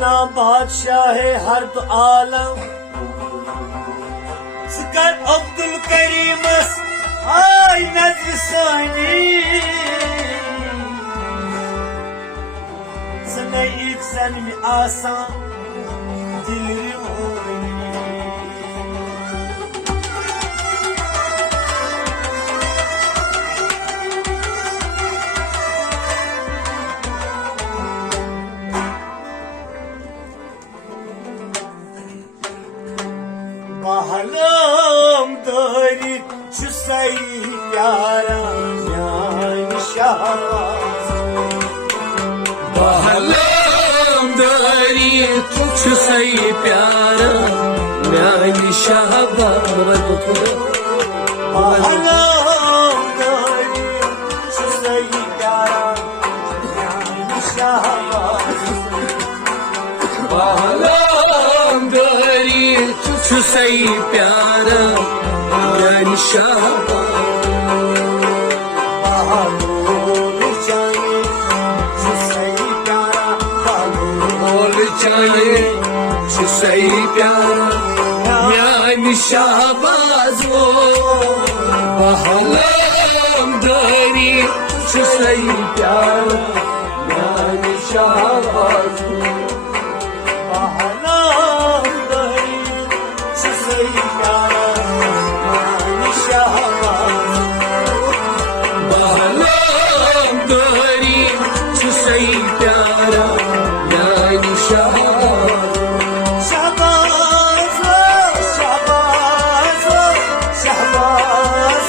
फना बादशाह हर तो आलम सकर अब्दुल करीमस आई नजर सानी सने एक सन में आसान दिल रिवानी Bahalam dari şu sayyara yani şahbaz Bahalam dari şu sayı pyara yani şahbaz Bahalam dari şu sayyara yani şahbaz Bahalam dari şu sayı pyara yani şahbaz şu sayı pyara yani şahbaz Bahalam dari şu sayı pyara yani şahbaz Bahalam dari şu sayyara yani şahbaz Bahalam dari şu sayı pyara yani şahbaz Şahbaz, şahbaz, şahbaz,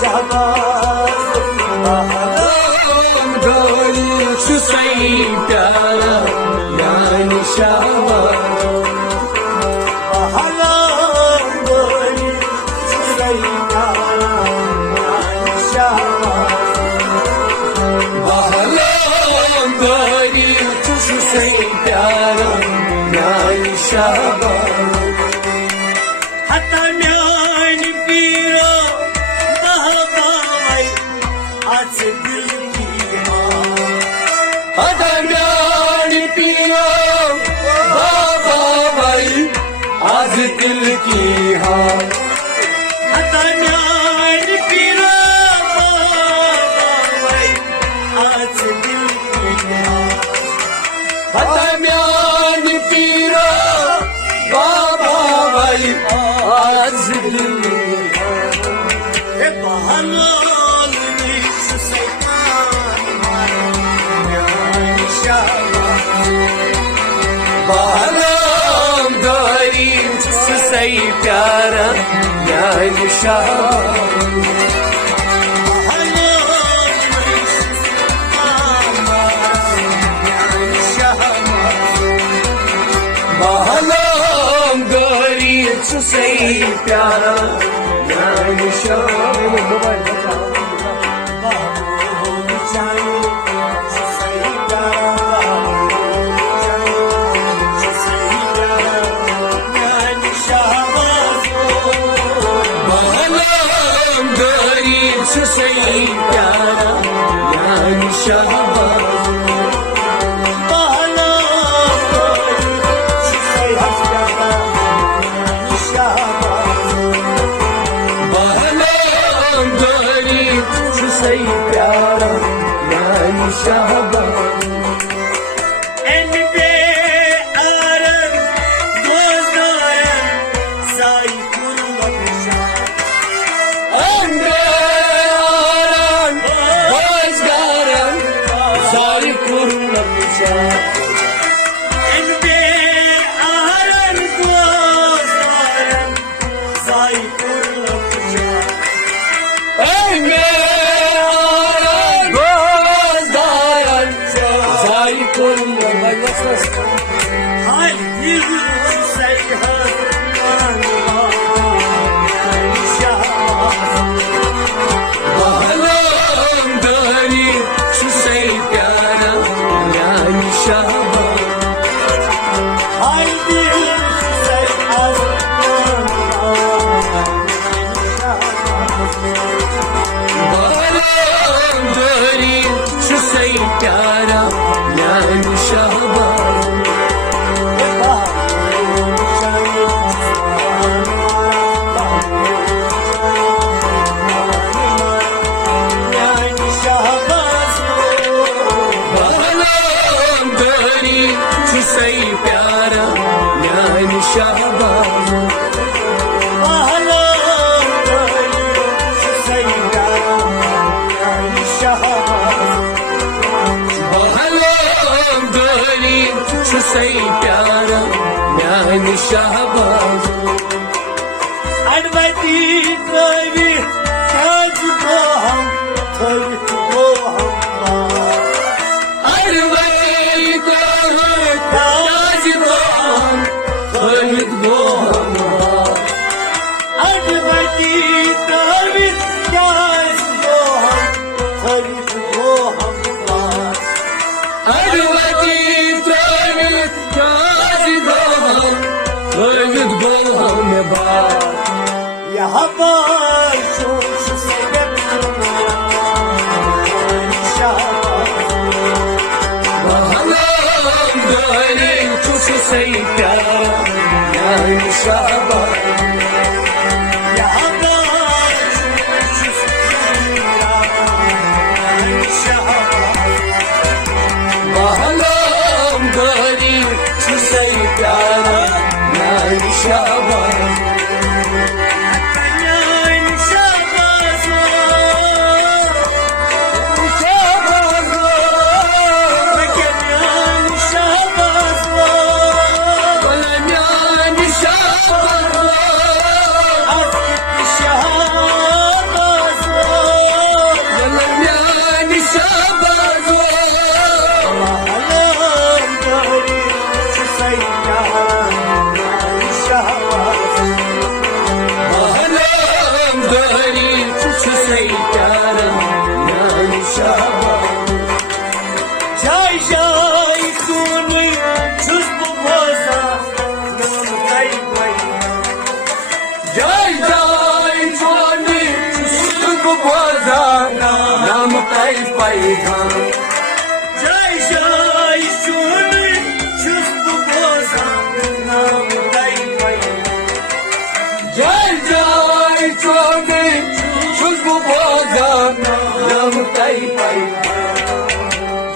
şahbaz Bahalam dari şu sayı pyara yani şahbaz Bahalam dari şu sayyara yani şahbaz Bahalam dari şu sayı pyara yani şahbaz Hatta yani piro daha bay aç dil ki Adam yani piyo baba bhai az dil ki haan Hatta yani piro bay aç dil ki Adam yani piyo baba bhai az dil ki hep halal şu seytan yani şahbaz Bahalam dari şu sayı pyara yani şahbaz Bahalam dari şu sayı pyara yani şahbaz Bahalam dari şu sayı pyara yani şahbaz Bahalam dari şu sayı pyara yani şahbaz Ande aran bazgaran zari kurna pişa Ende aran bazgaran zari kurna başlas Bahalam dari şu sayı pyara yani şahbaz Bahalam dari şu sayı pyara yani şahbaz सही प्यारा म्यान शहबाज अडवती कवि ताज को हम थोड़ी को हम अरवई को ताज को हम खरीद को हम अडवती कवि ताज को हम थोड़ी को हम अरवई ताज को हम खरीद को हम यहाँ पर जोश से सही प्यारा म्यान शहबाज यहाँ पर जोश से महलाम गरी सही प्यारा म्यान शहबाज सही प्यारा म्यान शहबाज जय जय सुनी खुशबू भोसा नाम कई कई जय जय स्वामी सुख बाजार नाम कई पैगाम जय जय सुनी खुशबू भोसा नाम कई कई जय जय स्वामी खुशबू बाजार नाम कई पैगाम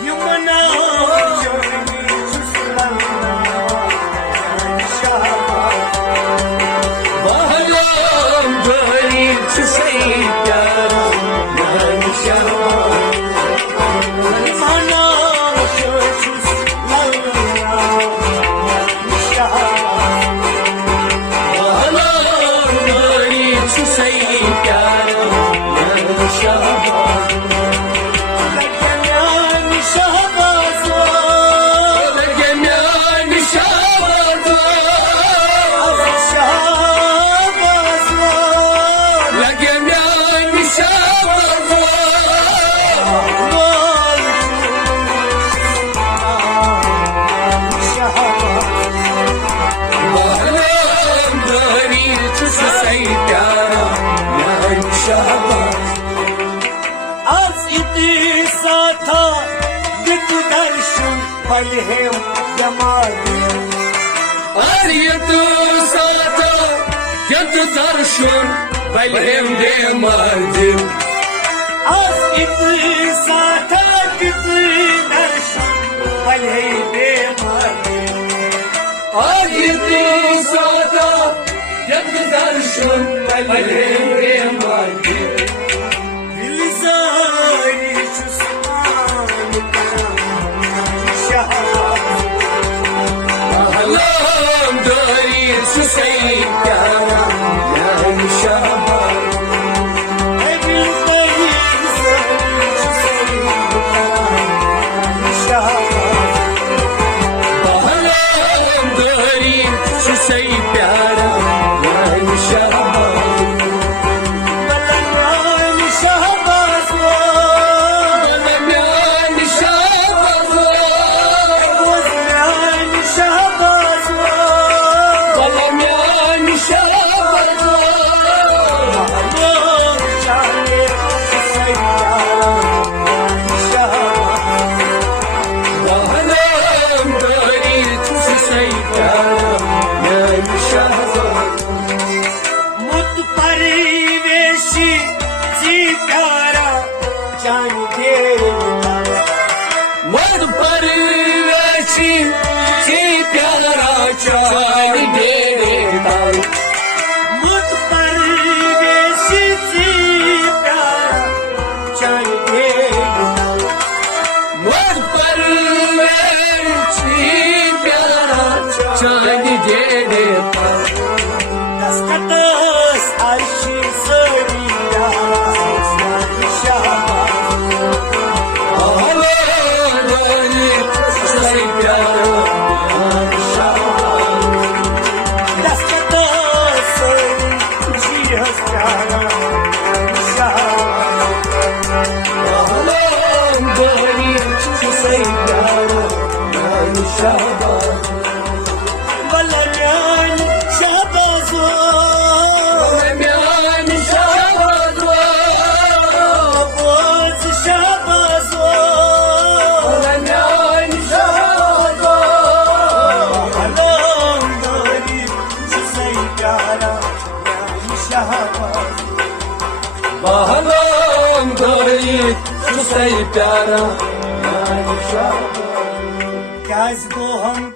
यमुना जोड़ी सुसलाना शाबाश महलाम गरी सही प्यारा म्यान शहबाज मना सुसलाना शाबाश महलाम गरी सही प्यारा म्यान शहबाज लगन शाबाश लगे म्यान शहबाज शाबाश लगे म्यान शहबाज बोल शाबाश महलाम गरी सही प्यारा म्यान शहबाज आज इति साथा दित दर्शन फल है जमाली आर्यत साथ यत दर्शन बलहेम दे मर्जिम आज इति साथा दित दर्शन फल है बेमारी आर्यत साथ यत दर्शन बलहेम दे मर्जिम दिल जारी सुस्मान शाबाश महलाम गरी सही प्यारा म्यान शहबाज दिल जारी शाबाश महलाम गरी सही प्यारा म्यान शहबाज बलवान शाबाश म्यान शहबाज बलवान शाबाश म्यान शहबाज लोग चाहे सैयारा शाबाश महलाम गरी सही प्यारा म्यान शहबाज मुत परिवेशी जी प्यारा जान दे मद परिवेशी जी प्यारा चार देता मुत परिवेशी जी प्यारा जान दे मद परिवेशी بهلام دارید چو سی پیارا یعنی شاه که از گو هم